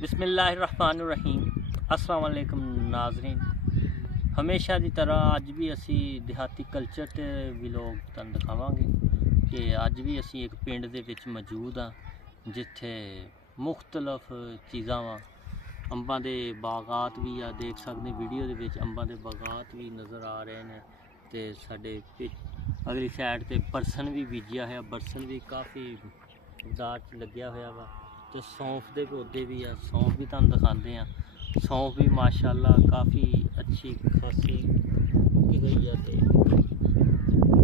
बिस्मिल्लाहिर्रहमानिर्रहीम। अस्सलाम वालेकुम नाज़रीन। हमेशा की तरह अज भी असी देहाती कल्चर ते व्लॉग तुहानूं दिखावांगे कि अज भी असी एक पिंड दे विच मौजूद हाँ जिथे मुख्तलिफ चीज़ां वा अंबां दे बागात भी आ देख सकते वीडियो दे विच अंबां दे बागात भी नज़र आ रहे हैं ते साडे अगली साइड ते बरसन भी बीजिया है। बरसन भी काफ़ी मकदार च लग्या होया वा तो सौंफ के पौधे भी आ। सौंफ भी तुहानूं दिखाते हैं। सौंफ भी माशाअल्लाह काफ़ी अच्छी खासी उगी हुई है तो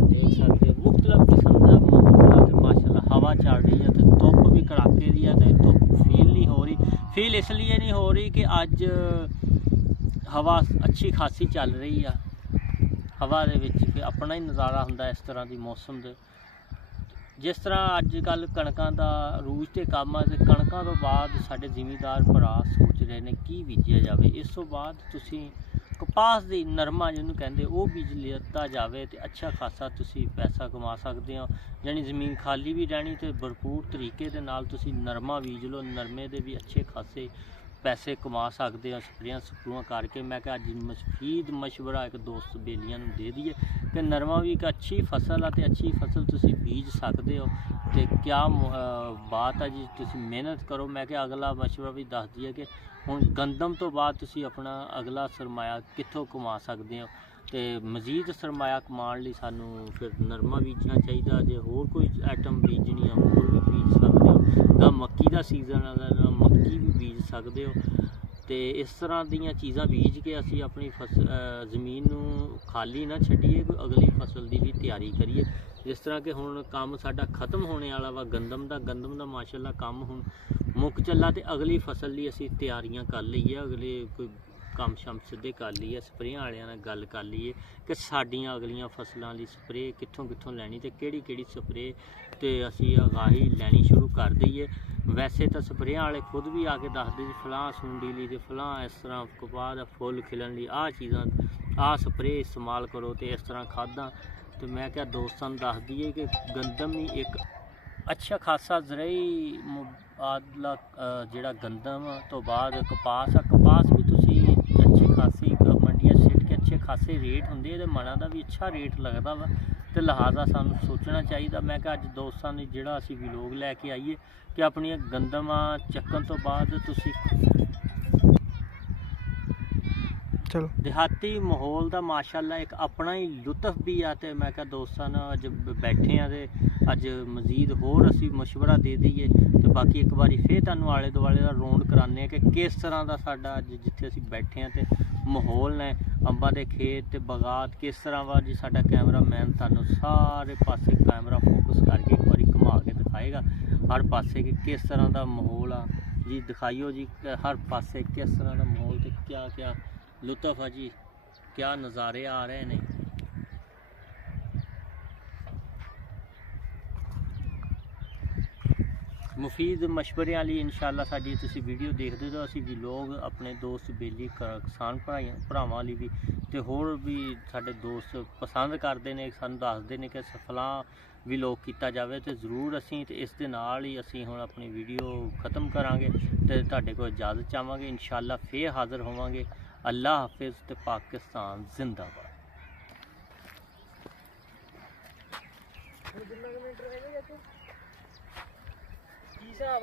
देख सकते मुख्तलिफ किस्म का माहौल है। माशाअल्लाह हवा चल रही है तो धुप भी कड़ाके दी है तो धुप फील नहीं हो रही। फील इसलिए नहीं हो रही कि अज हवा अच्छी खासी चल रही है। हवा दे विच अपना ही नज़ारा हुंदा इस तरह की मौसम दे। जिस तरह अजकल कणकों का रूज तो काम है तो कणकों तो बाद साढ़े जिमीदार भरा सोच रहे हैं की बीजिया जाए। इस तो बाद तुसी कपास की नरमा जिन्होंने कहते वो बीज लिता जाए तो अच्छा खासा तुसी पैसा कमा सकते हो। यानी ज़मीन खाली भी रहनी तो भरपूर तरीके के नाल तुसी नरमा बीज लो। नरमे के भी अच्छे खासे पैसे कमा सकते हो स्प्रेयां स्प्रूआं करके। मैं क्या अज मफीद मशवरा एक दोस्त बेलियां दे दिए कि नरमा भी एक अच्छी फसल है तो अच्छी फसल तुसी बीज सकते हो तो क्या बात है जी। तुसी मेहनत करो। मैं क्या अगला मशवरा भी दस दिए कि हुण गंदम तो बाद तुसी अपना अगला सरमाया कित्थों कमा सकते हो तो मजीद सरमाया कमाने लई सानू फिर नरमा बीजना चाहिए। जे होर कोई आइटम बीजनी है होर भी बीज सकते हो। ना मक्की का सीजन है ना मक्की भी बीज सकते हो तो इस तरह दीयां चीज़ां बीज के असी अपनी ज़मीन नूं खाली ना छड्डीए कोई अगली फसल की भी तैयारी करिए। जिस तरह कि हुण काम साडा खत्म होने वाला वा गंदम का माशाअल्लाह काम हुण मुक चला तो अगली फसल की असी तैयारियां कर लईए। अगले कोई काम शम सिद्धे कर लीए स्प्रेयां वालियां नाल गल कर लीए कि साडियां अगलियां फसलों लई स्प्रे कित्थों लैनी ते केड़ी स्प्रे तो असी आगाही लैनी शुरू कर दईए। वैसे तो स्प्रेयां वाले खुद भी आके दसदे जी फलां सुंडी ली ते फलां इस तरह कपाह दा फुल खिलन ली आ चीज़ां आ स्प्रे इस्तेमाल करो तो इस तरह खादां। तो मैं क्या दोस्तों दस दिए कि गंदम ही एक अच्छा खासा जरिए मुबादला जिहड़ा गंदम तो बाद कपास आ। कपास भी तुसी अच्छी खासी मंडियां सिट के अच्छे खासे रेट होंगे तो मना का भी अच्छा रेट लगता वा तो लिहाजा सानू सोचना चाहिए। मैं क्या अज दोस्तों ने जिहड़ा असी व्लॉग लैके आईए कि अपनी गंदम चक्कन तो बाद तुसी चलो देहाती माहौल का माशाअल्लाह एक अपना ही लुत्फ भी आ। तो मैं क्या दोस्तों अज बैठे हैं तो अज मजीद होर असी मशवरा दे दईए तो बाकी एक बार फिर तुहानूं आले दुआले का राउंड कराने कि किस तरह का साडा अज जिथे असी बैठे हैं तो माहौल ने अंबां दे खेत ते बागात किस तरह वा जी। साडा कैमरा मैन तुहानूं सारे पासे कैमरा फोकस करके एक बार घुमा के दिखाएगा हर पासे कि किस तरह का माहौल आ जी। दिखाइयो जी हर पासे किस तरह का माहौल तो क्या क्या लुत्फ है जी, क्या नज़ारे आ रहे हैं। मुफीद मशवरे वाली इंशाअल्लाह साडी तुसी वीडियो देखते हो। असी व्लॉग अपने दोस्त बेली किसान भरावां लई भी तो होर भी साडे दोस्त पसंद करते हैं सानूं दसदे ने कि फलां व्लॉग किया जाए तो जरूर असी तो इस दे नाल ही असी हुण अपनी वीडियो ख़त्म करांगे तो तुहाडे कोल इजाज़त चाहांगे। इंशाअल्लाह फिर हाज़र होवांगे। अल्लाह हाफिज़ ते पाकिस्तान जिंदाबाद। हिसाब